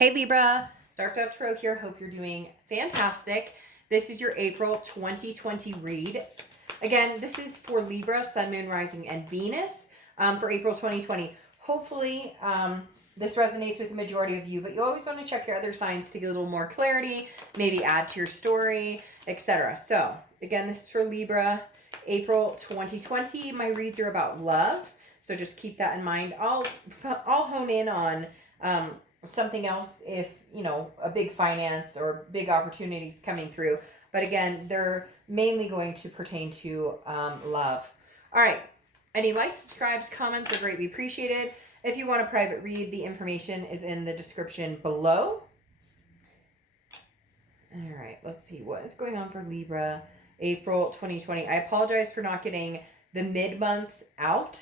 Hey Libra, Dark Dove Tarot here. Hope you're doing fantastic. This is your April 2020 read. Again, this is for Libra, Sun, Moon, Rising, and Venus for April 2020. Hopefully, this resonates with the majority of you, but you always want to check your other signs to get a little more clarity, maybe add to your story, etc. So, again, this is for Libra, April 2020. My reads are about love, so just keep that in mind. I'll hone in on something else if, a big finance or big opportunities coming through. But again, they're mainly going to pertain to love. All right. Any likes, subscribes, comments are greatly appreciated. If you want a private read, the information is in the description below. All right. Let's see what is going on for Libra, April 2020. I apologize for not getting the mid-months out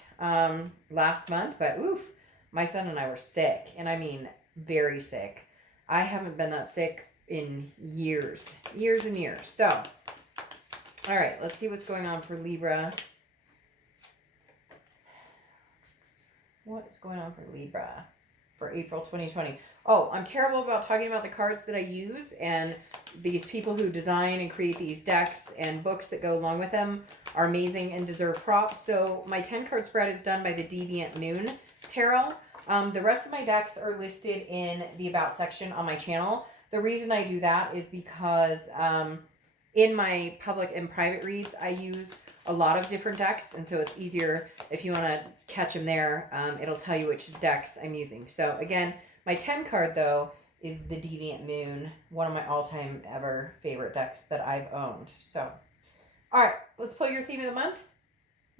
last month, but oof, my son and I were sick. And I mean, very sick. I haven't been that sick in years and years. So, all right, let's see what's going on for Libra. What is going on for Libra for April 2020? Oh, I'm terrible about talking about the cards that I use, and these people who design and create these decks and books that go along with them are amazing and deserve props. So my 10-card spread is done by the Deviant Moon Tarot. The rest of my decks are listed in the About section on my channel. The reason I do that is because in my public and private reads, I use a lot of different decks, and so it's easier if you want to catch them there. It'll tell you which decks I'm using. So again, my 10 card, though, is the Deviant Moon, one of my all-time ever favorite decks that I've owned. So, all right, let's pull your theme of the month.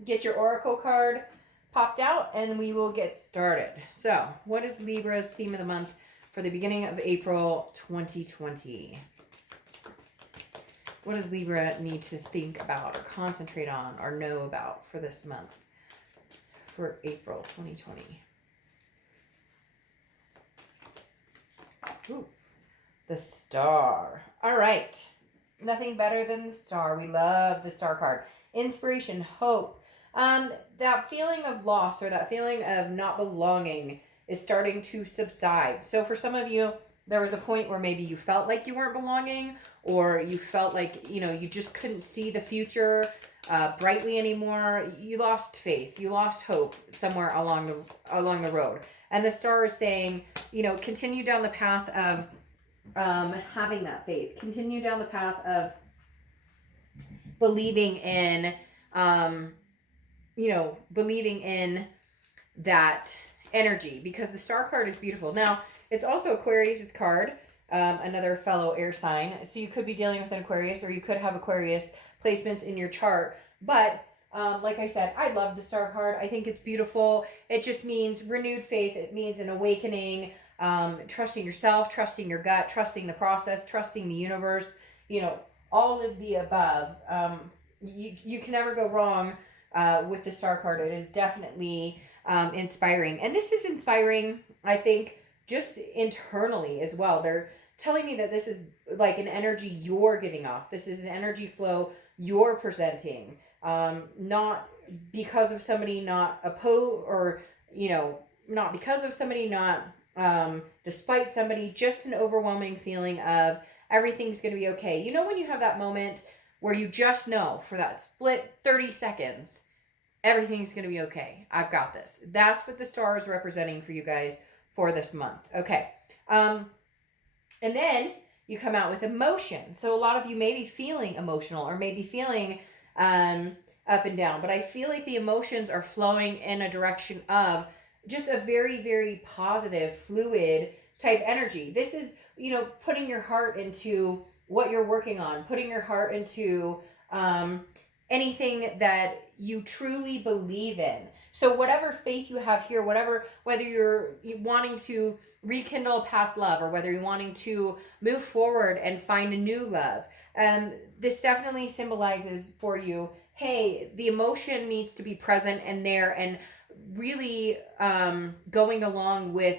Get your Oracle card popped out, and we will get started. So, what is Libra's theme of the month for the beginning of April 2020? What does Libra need to think about or concentrate on or know about for this month for April 2020? Ooh, the Star. All right. Nothing better than the Star. We love the Star card. Inspiration, hope. That feeling of loss or that feeling of not belonging is starting to subside. So for some of you, there was a point where maybe you felt like you weren't belonging, or you felt like, you just couldn't see the future brightly anymore. You lost faith. You lost hope somewhere along the road. And the Star is saying, continue down the path of having that faith. Continue down the path of believing in, believing in that energy, because the Star card is beautiful. Now, it's also Aquarius' card, another fellow air sign. So you could be dealing with an Aquarius, or you could have Aquarius placements in your chart. But like I said, I love the Star card. I think it's beautiful. It just means renewed faith. It means an awakening, trusting yourself, trusting your gut, trusting the process, trusting the universe, all of the above. You can never go wrong with the Star card. It is definitely inspiring. And this is inspiring, I think, just internally as well. They're telling me that this is like an energy you're giving off. This is an energy flow you're presenting. Not because of somebody not or, not because of somebody, not despite somebody, just an overwhelming feeling of everything's going to be okay. When you have that moment where you just know for that split 30 seconds, everything's going to be okay. I've got this. That's what the Star is representing for you guys for this month. Okay. And then you come out with emotion. So a lot of you may be feeling emotional, or maybe feeling up and down, but I feel like the emotions are flowing in a direction of just a very, very positive, fluid type energy. This is, putting your heart into what you're working on, putting your heart into anything that you truly believe in. So whatever faith you have here, whether you're wanting to rekindle past love, or whether you're wanting to move forward and find a new love, this definitely symbolizes for you, hey, the emotion needs to be present and there, and really going along with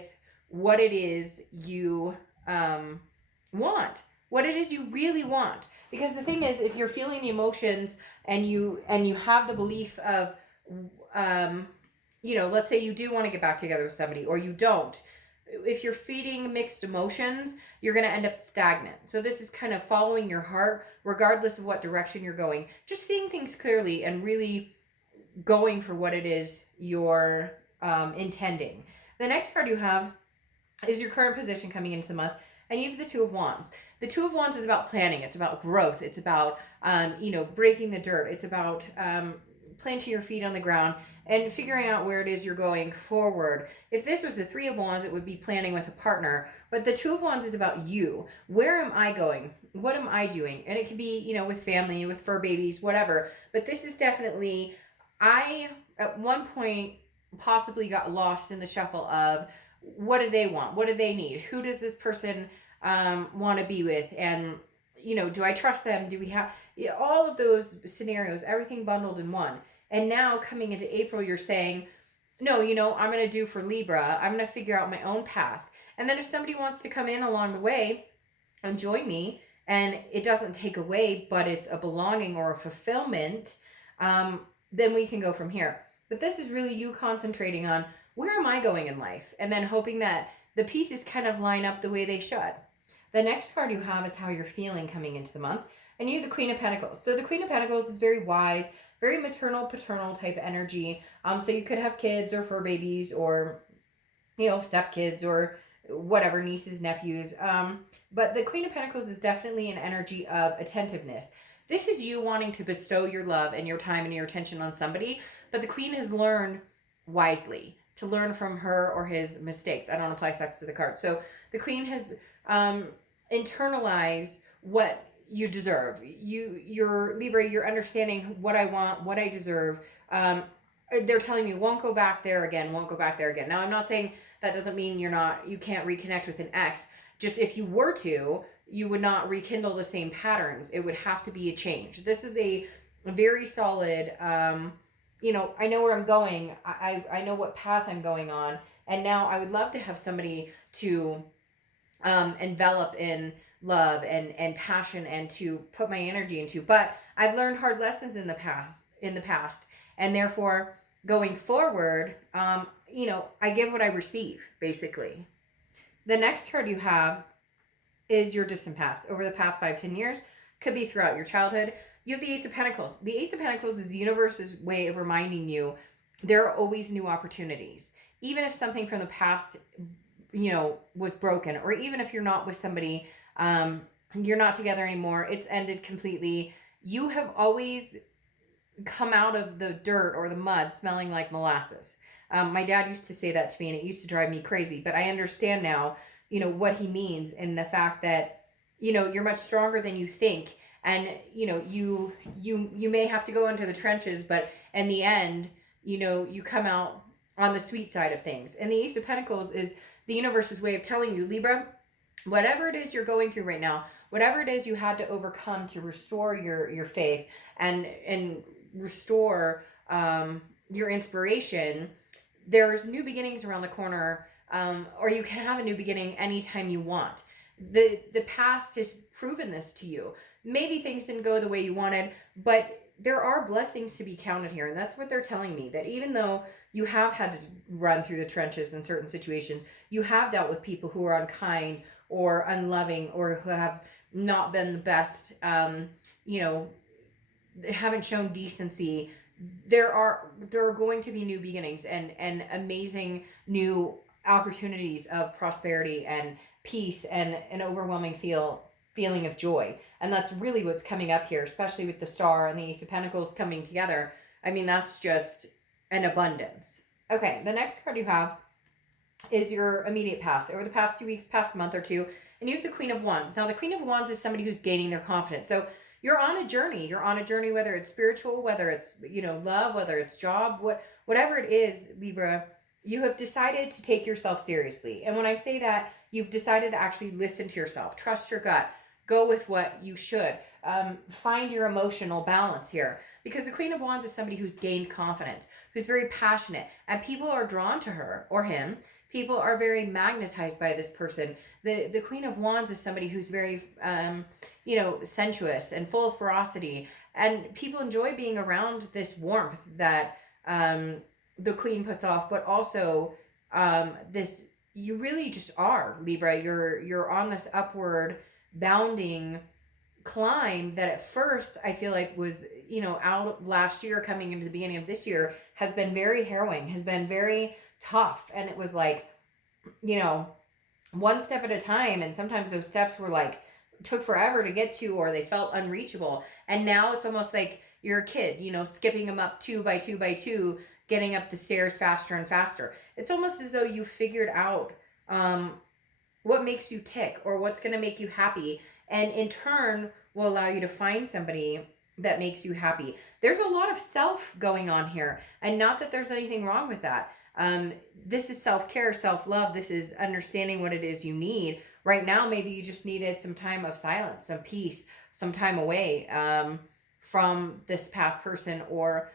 what it is you want, what it is you really want. Because the thing is, if you're feeling the emotions and you have the belief of, let's say you do want to get back together with somebody, or you don't, if you're feeding mixed emotions, you're going to end up stagnant. So this is kind of following your heart, regardless of what direction you're going. Just seeing things clearly and really going for what it is you're intending. The next card you have is your current position coming into the month, and you have the Two of Wands. The Two of Wands is about planning. It's about growth. It's about, breaking the dirt. It's about planting your feet on the ground and figuring out where it is you're going forward. If this was the Three of Wands, it would be planning with a partner. But the Two of Wands is about you. Where am I going? What am I doing? And it can be, with family, with fur babies, whatever. But this is definitely, I, at one point, possibly got lost in the shuffle of what do they want? What do they need? Who does this person want to be with? And, do I trust them? Do we have all of those scenarios, everything bundled in one? And now coming into April, you're saying, no, I'm going to do for Libra. I'm going to figure out my own path. And then if somebody wants to come in along the way and join me, and it doesn't take away, but it's a belonging or a fulfillment, then we can go from here. But this is really you concentrating on, where am I going in life? And then hoping that the pieces kind of line up the way they should. The next card you have is how you're feeling coming into the month. And you have the Queen of Pentacles. So the Queen of Pentacles is very wise, very maternal, paternal type energy. So you could have kids or fur babies or, stepkids or whatever, nieces, nephews. But the Queen of Pentacles is definitely an energy of attentiveness. This is you wanting to bestow your love and your time and your attention on somebody. But the Queen has learned wisely to learn from her or his mistakes. I don't apply sex to the card. So the Queen has internalized what you deserve. You're Libra, you're understanding what I want, what I deserve. They're telling me won't go back there again, won't go back there again. Now, I'm not saying that doesn't mean you can't reconnect with an ex. Just if you were to, you would not rekindle the same patterns. It would have to be a change. This is a very solid, I know where I'm going. I know what path I'm going on. And now I would love to have somebody to envelop in love and passion and to put my energy into. But I've learned hard lessons in the past. And therefore, going forward, I give what I receive, basically. The next card you have is your distant past. Over the past 5-10 years, could be throughout your childhood. You have the Ace of Pentacles. The Ace of Pentacles is the universe's way of reminding you there are always new opportunities. Even if something from the past, was broken, or even if you're not with somebody, you're not together anymore, it's ended completely. You have always come out of the dirt or the mud smelling like molasses. My dad used to say that to me, and it used to drive me crazy. But I understand now, what he means, and the fact that, you're much stronger than you think. And, you may have to go into the trenches, but in the end, you come out on the sweet side of things. And the Ace of Pentacles is the universe's way of telling you, Libra, whatever it is you're going through right now, whatever it is you had to overcome to restore your faith and restore your inspiration, there's new beginnings around the corner, or you can have a new beginning anytime you want. The past has proven this to you. Maybe things didn't go the way you wanted, but there are blessings to be counted here. And that's what they're telling me, that even though you have had to run through the trenches in certain situations, you have dealt with people who are unkind or unloving, or who have not been the best, haven't shown decency. There are going to be new beginnings and amazing new opportunities of prosperity and peace and an overwhelming feeling of joy. And that's really what's coming up here, especially with the Star and the Ace of Pentacles coming together. I mean, that's just an abundance. Okay, the next card you have is your immediate past, over the past 2 weeks, past month or two, and you have the Queen of Wands. Now, the Queen of Wands is somebody who's gaining their confidence. So you're on a journey. You're on a journey, whether it's spiritual, whether it's, love, whether it's job, whatever it is, Libra, you have decided to take yourself seriously. And when I say that, you've decided to actually listen to yourself, trust your gut, go with what you should, find your emotional balance here. Because the Queen of Wands is somebody who's gained confidence, who's very passionate, and people are drawn to her or him. People are very magnetized by this person. The Queen of Wands is somebody who's very, sensuous and full of ferocity. And people enjoy being around this warmth that the Queen puts off, but also this, you really just are, Libra. You're on this upward bounding climb that at first I feel like was, out last year coming into the beginning of this year has been very harrowing, has been very tough. And it was like, one step at a time. And sometimes those steps were like, took forever to get to, or they felt unreachable. And now it's almost like you're a kid, skipping them up two by two by two, getting up the stairs faster and faster. It's almost as though you figured out what makes you tick or what's going to make you happy. And in turn will allow you to find somebody that makes you happy. There's a lot of self going on here. And not that there's anything wrong with that. This is self-care, self-love. This is understanding what it is you need. Right now, maybe you just needed some time of silence, some peace, some time away from this past person, or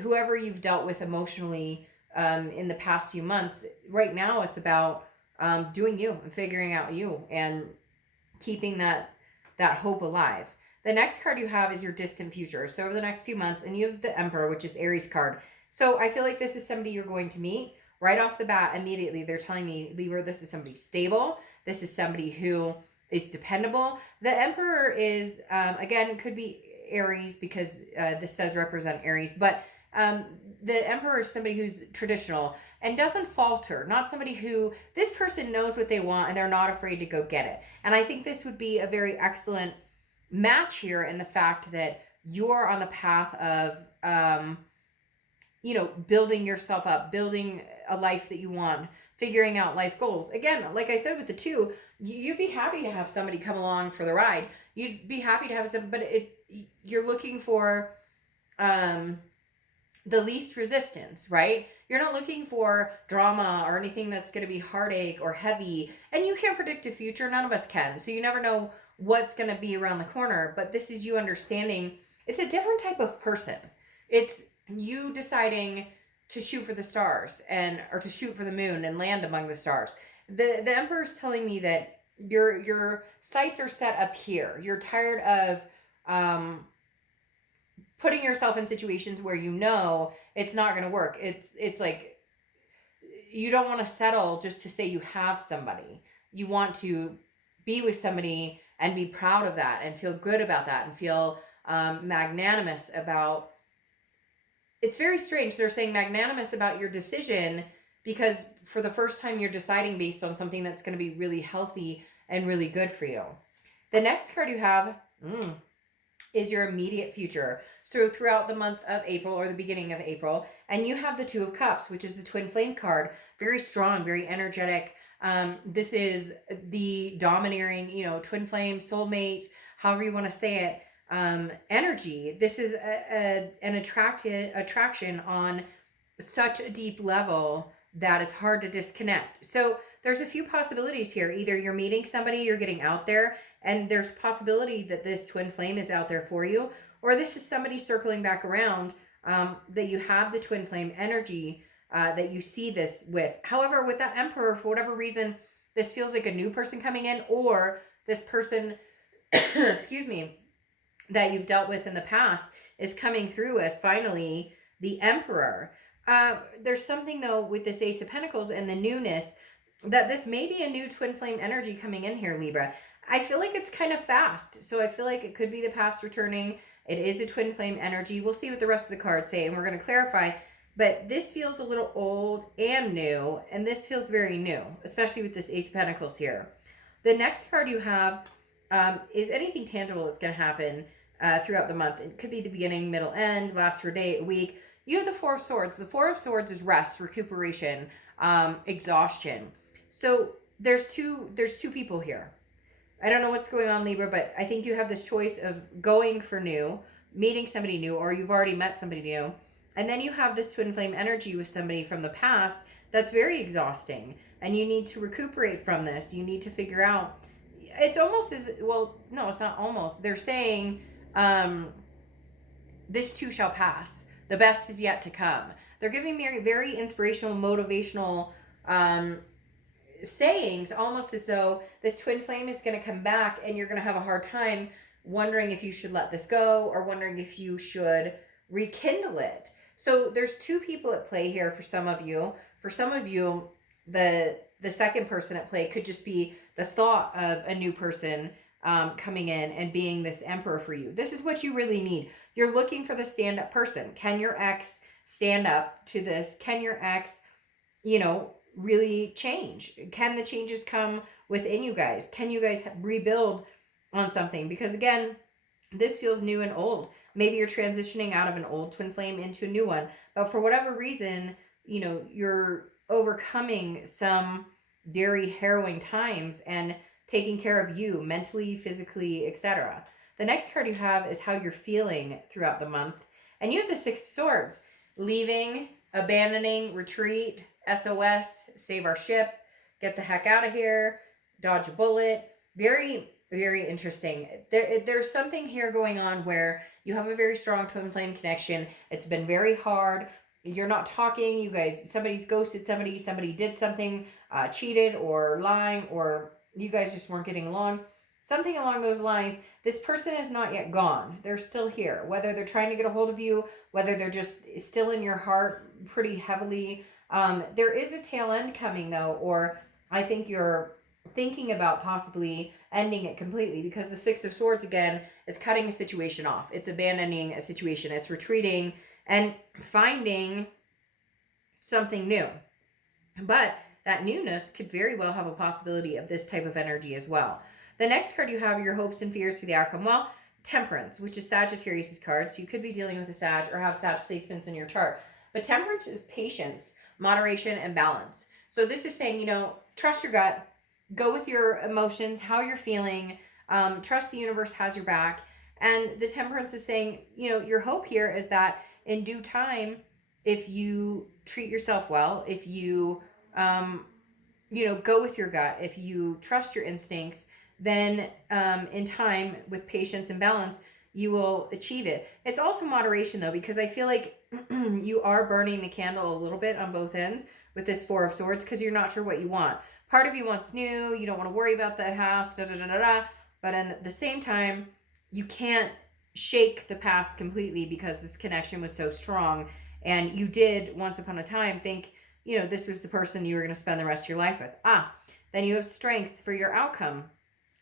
whoever you've dealt with emotionally in the past few months. Right now, it's about doing you and figuring out you and keeping that hope alive. The next card you have is your distant future. So over the next few months, and you have the Emperor, which is Aries card. So I feel like this is somebody you're going to meet right off the bat. Immediately, they're telling me, Libra, this is somebody stable. This is somebody who is dependable. The Emperor is, again, could be Aries because this does represent Aries. But the Emperor is somebody who's traditional and doesn't falter. Not somebody who, this person knows what they want and they're not afraid to go get it. And I think this would be a very excellent match here in the fact that you're on the path of, building yourself up, building a life that you want, figuring out life goals. Again, like I said with the two, you'd be happy to have somebody come along for the ride. You'd be happy to have some, but you're looking for the least resistance, right? You're not looking for drama or anything that's going to be heartache or heavy. And you can't predict the future. None of us can. So you never know what's going to be around the corner. But this is you understanding it's a different type of person. It's you deciding to shoot for the stars or to shoot for the moon and land among the stars. The Emperor's telling me that your sights are set up here. You're tired of putting yourself in situations where it's not going to work. It's like you don't want to settle just to say you have somebody. You want to be with somebody and be proud of that and feel good about that and feel magnanimous about. It's very strange. They're saying magnanimous about your decision because for the first time you're deciding based on something that's going to be really healthy and really good for you. The next card you have is your immediate future. So throughout the month of April or the beginning of April, and you have the Two of Cups, which is the twin flame card. Very strong, very energetic. This is the domineering, twin flame, soulmate, however you want to say it. Energy. This is an attraction on such a deep level that it's hard to disconnect. So there's a few possibilities here. Either you're meeting somebody, you're getting out there, and there's possibility that this twin flame is out there for you, or this is somebody circling back around that you have the twin flame energy that you see this with. However, with that Emperor, for whatever reason, this feels like a new person coming in, or this person, excuse me, that you've dealt with in the past is coming through as finally the Emperor. There's something though with this Ace of Pentacles and the newness that this may be a new twin flame energy coming in here, Libra. I feel like it's kind of fast. So I feel like it could be the past returning. It is a twin flame energy. We'll see what the rest of the cards say and we're going to clarify. But this feels a little old and new. And this feels very new, especially with this Ace of Pentacles here. The next card you have is anything tangible that's going to happen throughout the month. It could be the beginning, middle, end, last for a day, a week. You have the Four of Swords. The Four of Swords is rest, recuperation, exhaustion. So there's two people here. I don't know what's going on, Libra, but I think you have this choice of going for new, meeting somebody new, or you've already met somebody new. And then you have this twin flame energy with somebody from the past that's very exhausting. And you need to recuperate from this. You need to figure out. It's almost as, well, no, it's not almost. They're saying this too shall pass. The best is yet to come. They're giving me very inspirational, motivational sayings, almost as though this twin flame is going to come back and you're going to have a hard time wondering if you should let this go or wondering if you should rekindle it. So there's two people at play here for some of you. For some of you, the the second person at play could just be the thought of a new person coming in and being this emperor for you. This is what you really need. You're looking for the stand-up person. Can your ex stand up to this? Can your ex, really change? Can the changes come within you guys? Can you guys rebuild on something? Because again, this feels new and old. Maybe you're transitioning out of an old twin flame into a new one, but for whatever reason, you're overcoming some very harrowing times and taking care of you mentally, physically, etc. The next card you have is how you're feeling throughout the month. And you have the Six of Swords. Leaving, abandoning, retreat, SOS, save our ship, get the heck out of here, dodge a bullet. Very, very interesting. There's something here going on where you have a very strong twin flame connection. It's been very hard. You're not talking. You guys, somebody's ghosted somebody. Somebody did something, cheated or lying, or you guys just weren't getting along. Something along those lines. This person is not yet gone. They're still here. Whether they're trying to get a hold of you, whether they're just still in your heart pretty heavily. There is a tail end coming though, or I think you're thinking about possibly ending it completely, because the Six of Swords again is cutting a situation off. It's abandoning a situation. It's retreating and finding something new. But that newness could very well have a possibility of this type of energy as well. The next card you have are your hopes and fears for the outcome. Well, Temperance, which is Sagittarius' card. So you could be dealing with a Sag or have Sag placements in your chart. But Temperance is patience, moderation, and balance. So this is saying, trust your gut, go with your emotions, how you're feeling, trust the universe has your back. And the Temperance is saying, your hope here is that in due time, if you treat yourself well, if you, go with your gut, if you trust your instincts, then in time, with patience and balance, you will achieve it. It's also moderation though, because I feel like you are burning the candle a little bit on both ends with this Four of Swords, because you're not sure what you want. Part of you wants new, you don't want to worry about the past, but at the same time, you can't shake the past completely because this connection was so strong. And you did once upon a time think, this was the person you were going to spend the rest of your life with. Then you have Strength for your outcome.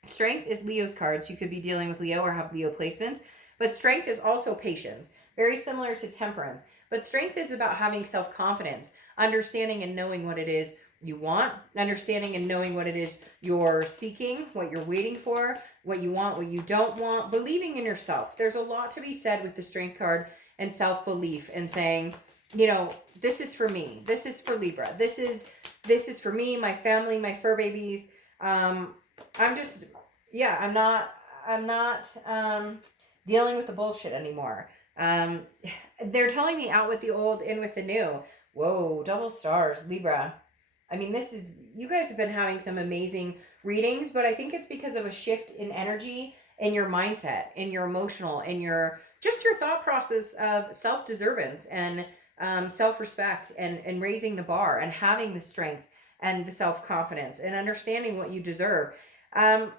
Strength is Leo's card, so you could be dealing with Leo or have Leo placements. But Strength is also patience, very similar to Temperance. But Strength is about having self-confidence, understanding and knowing what it is you want, understanding and knowing what it is you're seeking, what you're waiting for, what you want, what you don't want, believing in yourself. There's a lot to be said with the Strength card and self-belief and saying, this is for me. This is for Libra. This is for me, my family, my fur babies. I'm not dealing with the bullshit anymore. They're telling me out with the old, in with the new. Whoa, double stars, Libra. I mean, you guys have been having some amazing readings, but I think it's because of a shift in energy, in your mindset, in your emotional, in your thought process of self-deservance and self-respect and raising the bar and having the strength and the self-confidence and understanding what you deserve. And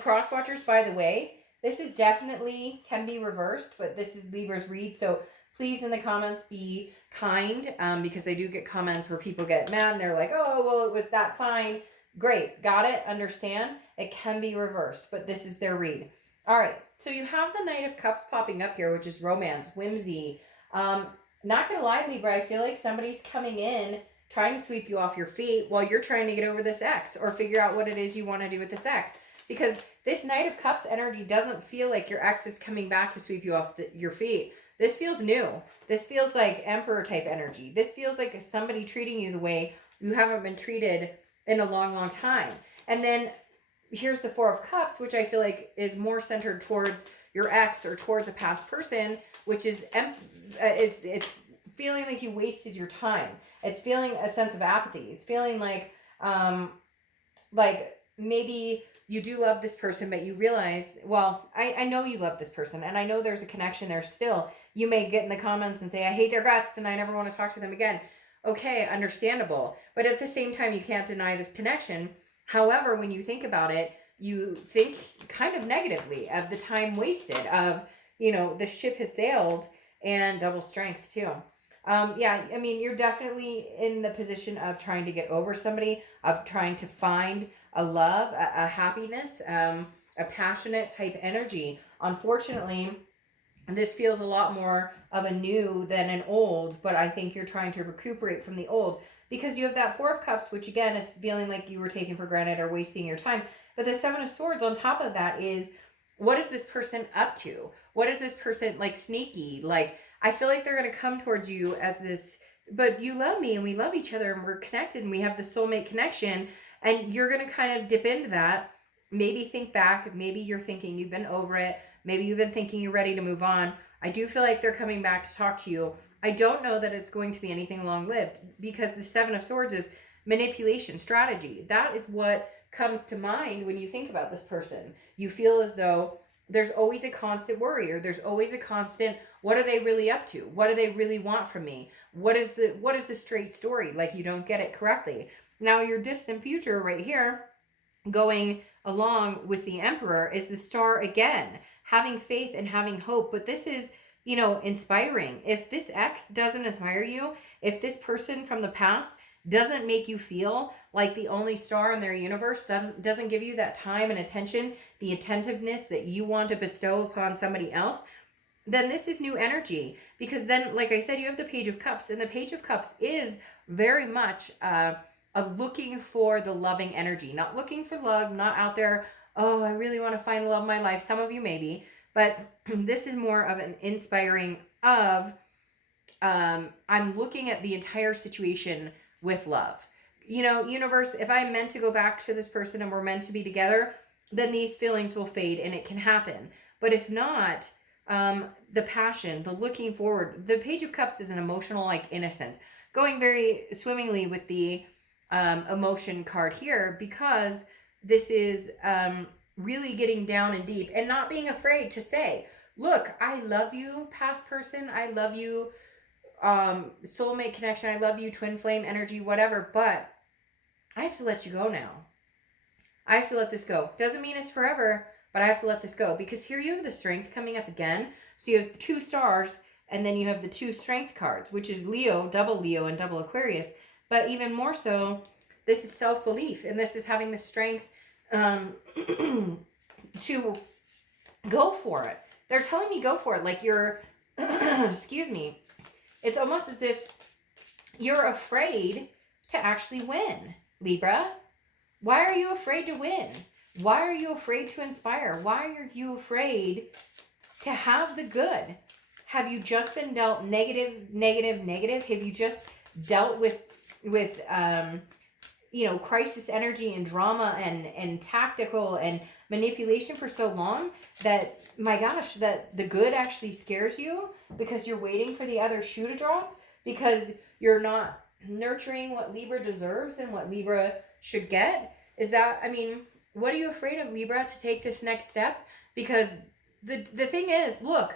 cross watchers, by the way, this is definitely can be reversed, but this is Libra's read. So please in the comments be kind, because I do get comments where people get mad and they're like, oh, well, it was that sign. Great. Got it. Understand. It can be reversed, but this is their read. All right. So you have the Knight of Cups popping up here, which is romance, whimsy. Not going to lie, Libra, I feel like somebody's coming in trying to sweep you off your feet while you're trying to get over this ex or figure out what it is you want to do with this ex. Because this Knight of Cups energy doesn't feel like your ex is coming back to sweep you off your feet. This feels new. This feels like Emperor type energy. This feels like somebody treating you the way you haven't been treated in a long, long time. And then here's the Four of Cups, which I feel like is more centered towards your ex or towards a past person, which is it's feeling like you wasted your time. It's feeling a sense of apathy. It's feeling like maybe you do love this person, but you realize, well, I know you love this person and I know there's a connection there still. You may get in the comments and say, I hate their guts and I never want to talk to them again. Okay, understandable. But at the same time, you can't deny this connection. However, when you think about it, you think kind of negatively of the time wasted of, the ship has sailed, and double strength too. Yeah, I mean, you're definitely in the position of trying to get over somebody, of trying to find a love, a happiness, a passionate type energy. Unfortunately, this feels a lot more of a new than an old, but I think you're trying to recuperate from the old because you have that Four of Cups, which again is feeling like you were taken for granted or wasting your time. But the Seven of Swords on top of that is, what is this person up to? What is this person like, sneaky? Like, I feel like they're going to come towards you as this, but you love me and we love each other and we're connected and we have the soulmate connection. And you're going to kind of dip into that. Maybe think back. Maybe you're thinking you've been over it. Maybe you've been thinking you're ready to move on. I do feel like they're coming back to talk to you. I don't know that it's going to be anything long lived because the Seven of Swords is manipulation, strategy. That is what comes to mind when you think about this person. You feel as though there's always a constant worry, or there's always a constant, what are they really up to? What do they really want from me? What is the straight story? Like, you don't get it correctly. Now your distant future right here, going along with the Emperor, is the Star again, having faith and having hope. But this is, inspiring. If this ex doesn't inspire you, if this person from the past doesn't make you feel like the only star in their universe, doesn't give you that time and attention, the attentiveness that you want to bestow upon somebody else, then this is new energy. Because then, like I said, you have the Page of Cups, and the Page of Cups is very much of looking for the loving energy, not looking for love, not out there, oh, I really want to find the love of my life. Some of you maybe, but this is more of an inspiring of, I'm looking at the entire situation with love. Universe, if I'm meant to go back to this person and we're meant to be together, then these feelings will fade and it can happen. But if not, the passion, the looking forward, the Page of Cups is an emotional, like, innocence, going very swimmingly with the emotion card here, because this is really getting down and deep and not being afraid to say, look, I love you, past person, I love you, soulmate connection, I love you, twin flame energy, whatever, but I have to let you go now. I have to let this go. Doesn't mean it's forever, but I have to let this go, because here you have the Strength coming up again. So you have 2 stars, and then you have the 2 Strength cards, which is Leo, and double Aquarius. But even more so, this is self-belief, and this is having the strength to go for it. They're telling me go for it. Like, you're, excuse me, it's almost as if you're afraid to actually win, Libra. Why are you afraid to win? Why are you afraid to inspire? Why are you afraid to have the good? Have you just been dealt negative? Have you just dealt with crisis energy and drama and tactical and manipulation for so long that, my gosh, that the good actually scares you because you're waiting for the other shoe to drop, because you're not nurturing what Libra deserves and what Libra should get? Is that, what are you afraid of, Libra, to take this next step? Because the thing is, look,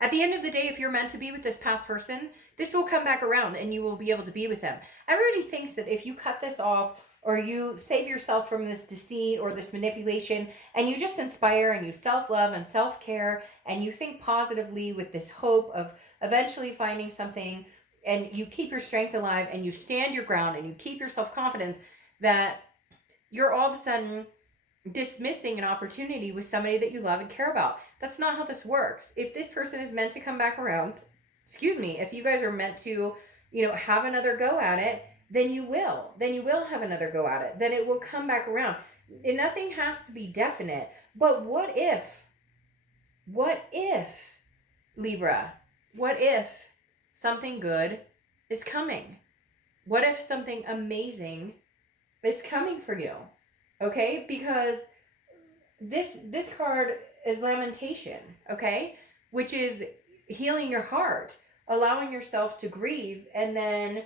at the end of the day, if you're meant to be with this past person, this will come back around and you will be able to be with them. Everybody thinks that if you cut this off, or you save yourself from this deceit or this manipulation, and you just inspire and you self-love and self-care, and you think positively with this hope of eventually finding something, and you keep your strength alive and you stand your ground and you keep your self-confidence, that you're all of a sudden dismissing an opportunity with somebody that you love and care about. That's not how this works. If this person is meant to come back around, if you guys are meant to, have another go at it, then you will. Then you will have another go at it. Then it will come back around. And nothing has to be definite. But what if, Libra, what if something good is coming? What if something amazing is coming for you? Okay? Because this card is lamentation, okay? Which is healing your heart, allowing yourself to grieve, and then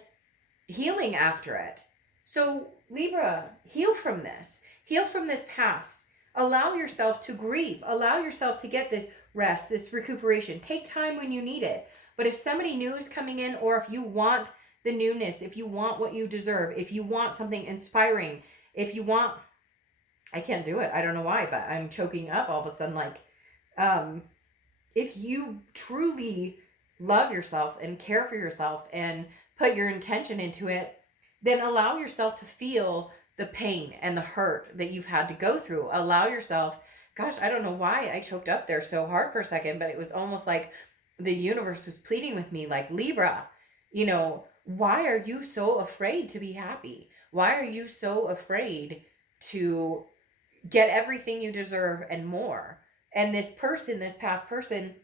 healing after it. So Libra, heal from this. Heal from this past. Allow yourself to grieve. Allow yourself to get this rest, this recuperation. Take time when you need it. But if somebody new is coming in, or if you want the newness, if you want what you deserve, if you want something inspiring, if you want, I can't do it. I don't know why, but I'm choking up all of a sudden. Like, if you truly love yourself and care for yourself and put your intention into it, then allow yourself to feel the pain and the hurt that you've had to go through. Allow yourself, gosh, I don't know why I choked up there so hard for a second, but it was almost like the universe was pleading with me, like, Libra, you know, why are you so afraid to be happy? Why are you so afraid to get everything you deserve and more? And this person, this past person,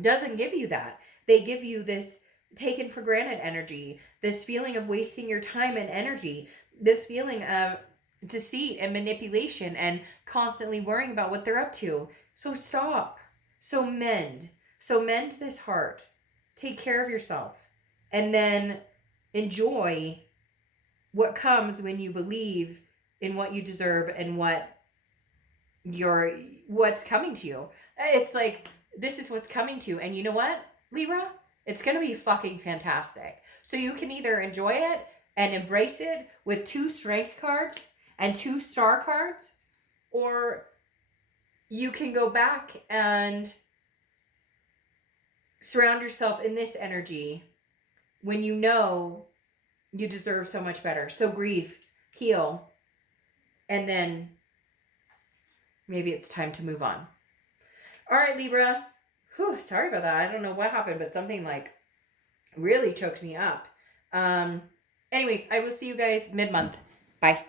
doesn't give you that. They give you this taken for granted energy, this feeling of wasting your time and energy, this feeling of deceit and manipulation and constantly worrying about what they're up to. So stop. So mend. So mend this heart. Take care of yourself. And then enjoy what comes when you believe in what you deserve and what's coming to you. It's like, this is what's coming to you. And you know what, Libra? It's going to be fucking fantastic. So you can either enjoy it and embrace it with 2 strength cards and 2 star cards, or you can go back and surround yourself in this energy when you know you deserve so much better. So grieve, heal, and then maybe it's time to move on. All right, Libra. Whew, sorry about that. I don't know what happened, but something like really choked me up. Anyways, I will see you guys mid-month. Bye.